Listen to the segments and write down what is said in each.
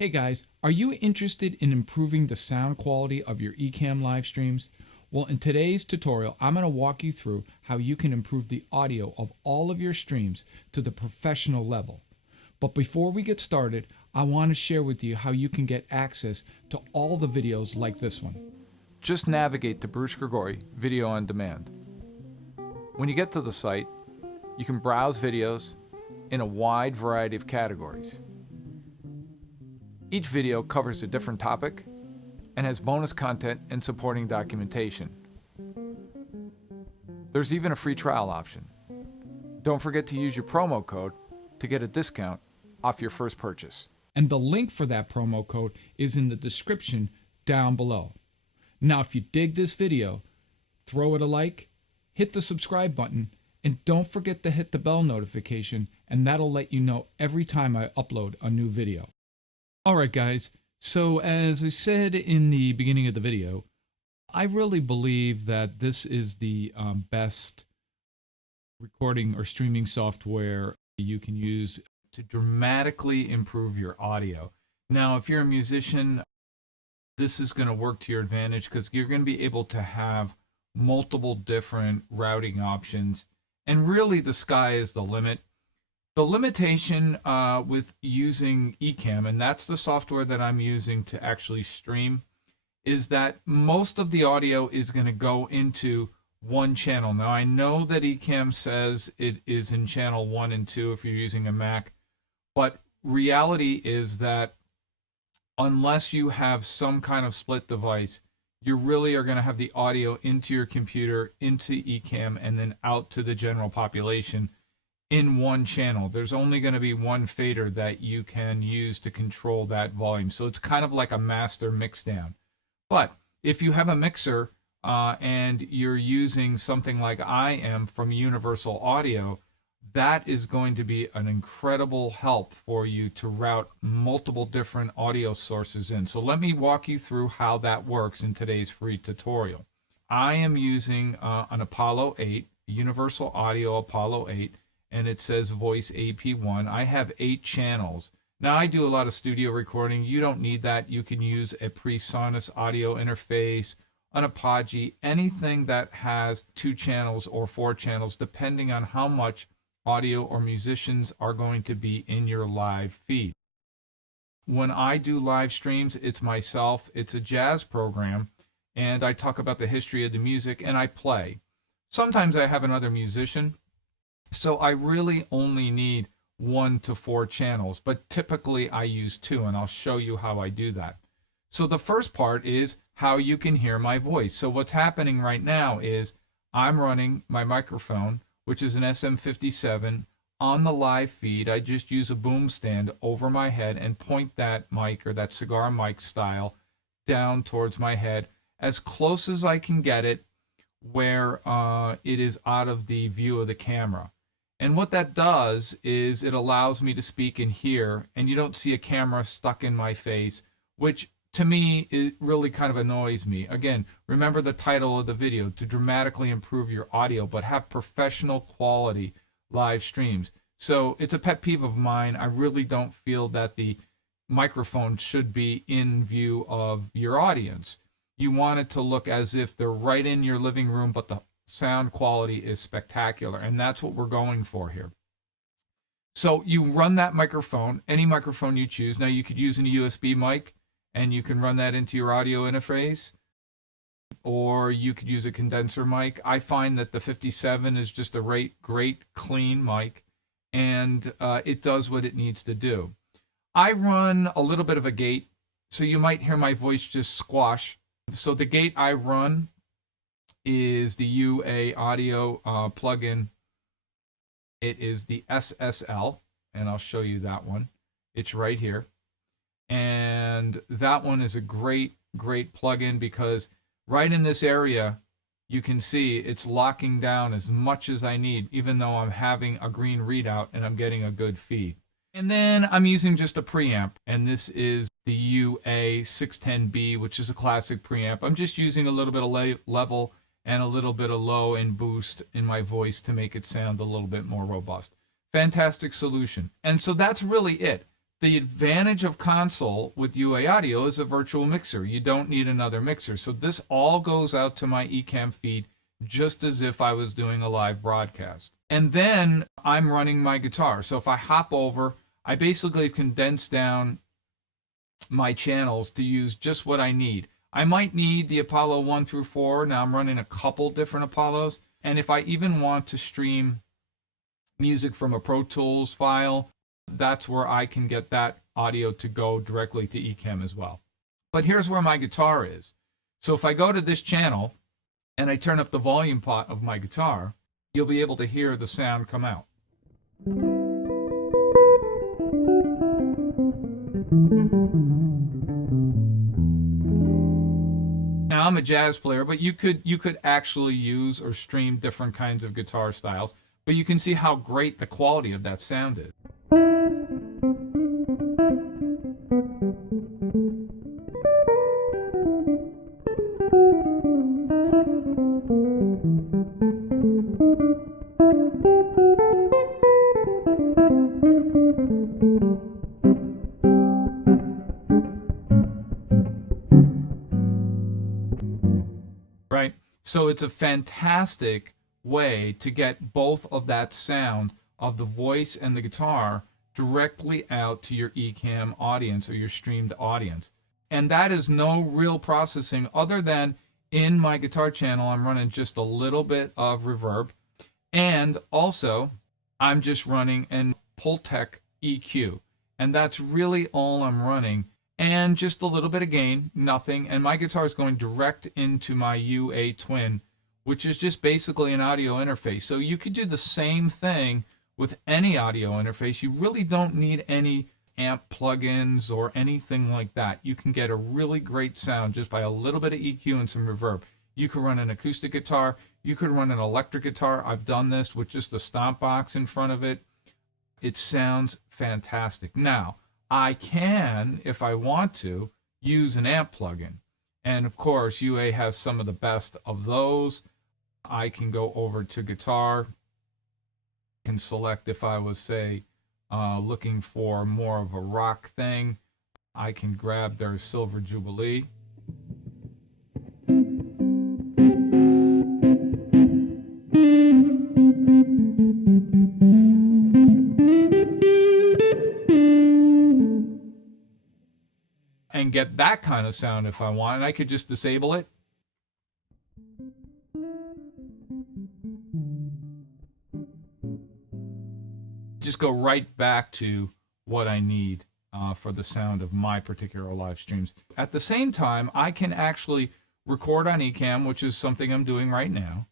Hey guys, are you interested in improving the sound quality of your Ecamm live streams? Well, in today's tutorial, I'm going to walk you through how you can improve the audio of all of your streams to the professional level. But before we get started, I want to share with you how you can get access to all the videos like this one. Just navigate to Bruce Gregori Video on Demand. When you get to the site, you can browse videos in a wide variety of categories. Each video covers a different topic and has bonus content and supporting documentation. There's even a free trial option. Don't forget to use your promo code to get a discount off your first purchase. And the link for that promo code is in the description down below. Now, if you dig this video, throw it a like, hit the subscribe button, and don't forget to hit the bell notification, and that'll let you know every time I upload a new video. Alright guys, so as I said in the beginning of the video, I really believe that this is the best recording or streaming software you can use to dramatically improve your audio. Now, if you're a musician, this is going to work to your advantage because you're going to be able to have multiple different routing options, and really the sky is the limit. The limitation with using Ecamm, and that's the software that I'm using to actually stream, is that most of the audio is going to go into one channel. Now, I know that Ecamm says it is in channel 1 and 2 if you're using a Mac, but reality is that unless you have some kind of split device, you really are going to have the audio into your computer, into Ecamm, and then out to the general population in one channel. There's only going to be one fader that you can use to control that volume. So it's kind of like a master mix down. But if you have a mixer and you're using something like I am from Universal Audio, that is going to be an incredible help for you to route multiple different audio sources in. So let me walk you through how that works in today's free tutorial. I am using an Apollo 8, Universal Audio Apollo 8, and it says voice AP1. I have 8 channels. Now, I do a lot of studio recording. You don't need that. You can use a PreSonus audio interface, an Apogee, anything that has 2 channels or 4 channels, depending on how much audio or musicians are going to be in your live feed. When I do live streams, it's myself. It's a jazz program, and I talk about the history of the music, and I play. Sometimes I have another musician, so I really only need 1 to 4 channels, but typically I use 2, and I'll show you how I do that. So the first part is how you can hear my voice. So what's happening right now is I'm running my microphone, which is an SM57, on the live feed. I just use a boom stand over my head and point that mic, or that cigar mic style, down towards my head as close as I can get it where it is out of the view of the camera. And what that does is it allows me to speak and hear, and you don't see a camera stuck in my face, which to me it really kind of annoys me. Again, remember the title of the video, to dramatically improve your audio but have professional quality live streams. So it's a pet peeve of mine. I really don't feel that the microphone should be in view of your audience. You want it to look as if they're right in your living room, but the sound quality is spectacular, and that's what we're going for here. So you run that microphone, any microphone you choose. Now, you could use a USB mic, and you can run that into your audio interface, or you could use a condenser mic. I find that the 57 is just a great clean mic, and it does what it needs to do. I run a little bit of a gate, so you might hear my voice just squash. So the gate I run is the UA audio plugin. It is the SSL, and I'll show you that one. It's right here. And that one is a great plugin because right in this area, you can see it's locking down as much as I need, even though I'm having a green readout and I'm getting a good feed. And then I'm using just a preamp, and this is the UA 610B, which is a classic preamp. I'm just using a little bit of level and a little bit of low and boost in my voice to make it sound a little bit more robust. Fantastic solution. And so that's really it. The advantage of console with UA audio is a virtual mixer. You don't need another mixer. So this all goes out to my Ecamm feed just as if I was doing a live broadcast. And then I'm running my guitar. So if I hop over, I basically condense down my channels to use just what I need. I might need the Apollo 1 through 4. Now I'm running a couple different Apollos. And if I even want to stream music from a ProTools file, that's where I can get that audio to go directly to Ecamm as well. But here's where my guitar is. So if I go to this channel and I turn up the volume pot of my guitar, you'll be able to hear the sound come out. Now I'm a jazz player, but you could actually use or stream different kinds of guitar styles, but you can see how great the quality of that sound is. Right? So it's a fantastic way to get both of that sound of the voice and the guitar directly out to your Ecamm audience or your streamed audience. And that is no real processing other than in my guitar channel I'm running just a little bit of reverb, and also I'm just running an Pultec EQ, and that's really all I'm running, and just a little bit of gain, nothing, and my guitar is going direct into my UA Twin, which is just basically an audio interface. So you could do the same thing with any audio interface. You really don't need any amp plugins or anything like that. You can get a really great sound just by a little bit of EQ and some reverb. You could run an acoustic guitar. You could run an electric guitar. I've done this with just a stomp box in front of it. It sounds fantastic. Now, I can, if I want to, use an amp plugin. And of course, UA has some of the best of those. I can go over to guitar, can select if I was, say, looking for more of a rock thing. I can grab their Silver Jubilee. And get that kind of sound if I want. And I could just disable it. Just go right back to what I need for the sound of my particular live streams. At the same time, I can actually record on Ecamm, which is something I'm doing right now,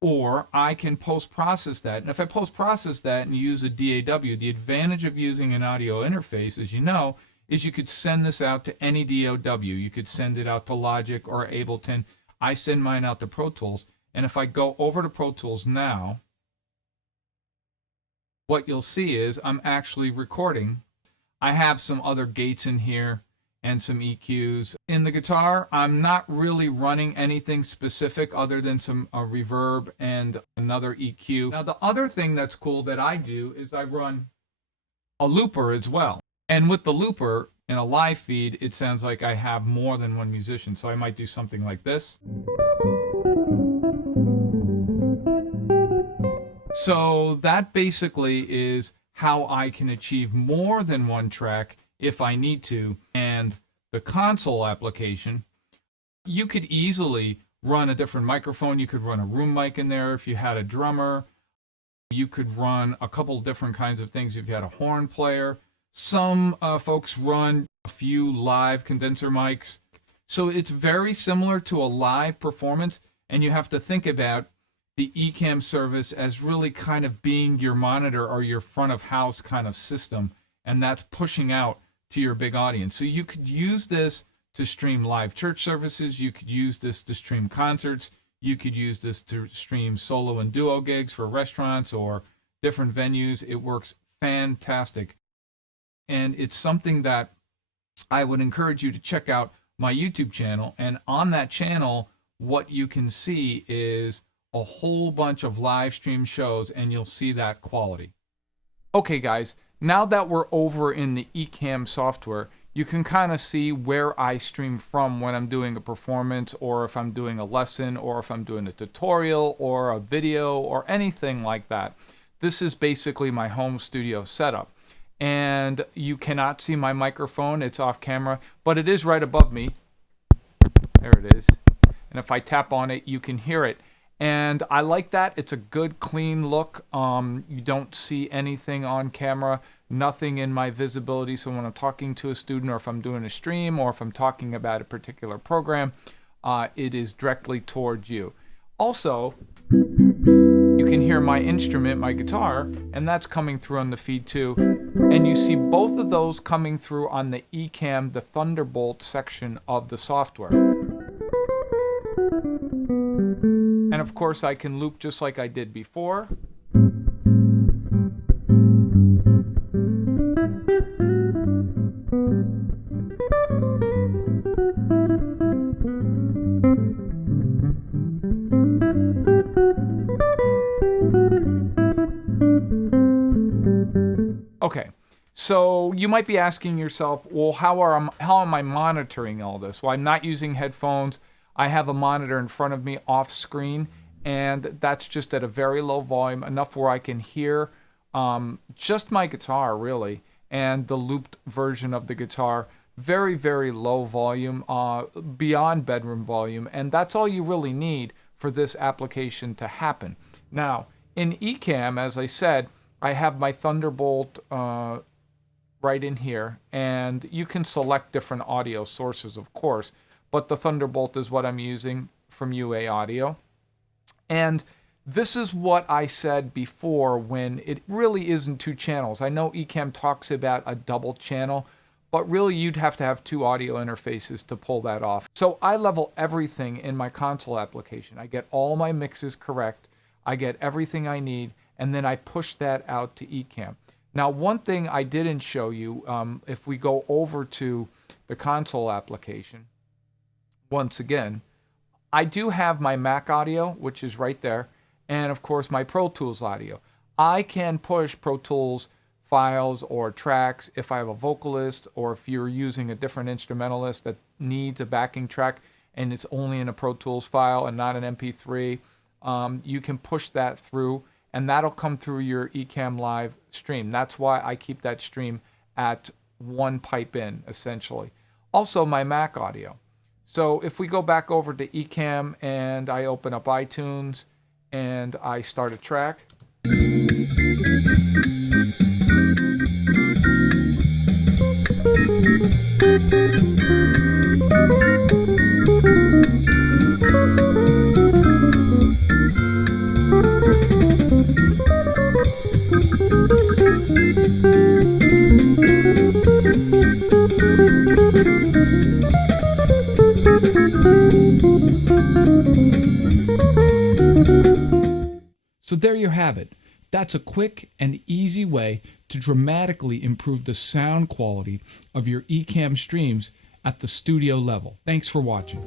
or I can post-process that. And if I post-process that and use a DAW, the advantage of using an audio interface, as you know, is you could send this out to any DAW. You could send it out to Logic or Ableton. I send mine out to Pro Tools. And if I go over to Pro Tools now, what you'll see is I'm actually recording. I have some other gates in here and some EQs. In the guitar, I'm not really running anything specific other than some reverb and another EQ. Now, the other thing that's cool that I do is I run a looper as well. And with the looper, in a live feed, it sounds like I have more than one musician. So I might do something like this. So that basically is how I can achieve more than one track if I need to. And the console application, you could easily run a different microphone. You could run a room mic in there if you had a drummer. You could run a couple different kinds of things if you had a horn player. Some folks run a few live condenser mics. So it's very similar to a live performance, and you have to think about the Ecamm service as really kind of being your monitor or your front of house kind of system, and that's pushing out to your big audience. So you could use this to stream live church services. You could use this to stream concerts. You could use this to stream solo and duo gigs for restaurants or different venues. It works fantastic. And it's something that I would encourage you to check out my YouTube channel. And on that channel, what you can see is a whole bunch of live stream shows, and you'll see that quality. Okay, guys, now that we're over in the Ecamm software, you can kind of see where I stream from when I'm doing a performance, or if I'm doing a lesson, or if I'm doing a tutorial or a video or anything like that. This is basically my home studio setup. And you cannot see my microphone, it's off camera, but it is right above me. There it is. And if I tap on it, you can hear it. And I like that. It's a good, clean look. You don't see anything on camera, nothing in my visibility. So when I'm talking to a student, or if I'm doing a stream, or if I'm talking about a particular program, it is directly towards you. Also, you can hear my instrument, my guitar, and that's coming through on the feed too. And you see both of those coming through on the Ecamm, the Thunderbolt section of the software. And of course I can loop just like I did before. Okay, so you might be asking yourself, well, how am I monitoring all this? Well, I'm not using headphones. I have a monitor in front of me off screen, and that's just at a very low volume, enough where I can hear just my guitar, really, and the looped version of the guitar. Very, very low volume, beyond bedroom volume, and that's all you really need for this application to happen. Now, in Ecamm, as I said, I have my Thunderbolt right in here, and you can select different audio sources, of course, but the Thunderbolt is what I'm using from UA Audio. And this is what I said before, when it really isn't two channels. I know Ecamm talks about a double channel, but really you'd have to have two audio interfaces to pull that off. So I level everything in my console application. I get all my mixes correct, I get everything I need, and then I push that out to Ecamm. Now, one thing I didn't show you, if we go over to the console application, once again, I do have my Mac audio, which is right there, and of course my ProTools audio. I can push ProTools files or tracks if I have a vocalist, or if you're using a different instrumentalist that needs a backing track and it's only in a ProTools file and not an MP3. You can push that through, and that'll come through your Ecamm Live stream. That's why I keep that stream at one pipe in, essentially. Also, my Mac audio. So if we go back over to Ecamm and I open up iTunes and I start a track. So there you have it. That's a quick and easy way to dramatically improve the sound quality of your Ecamm streams at the studio level. Thanks for watching.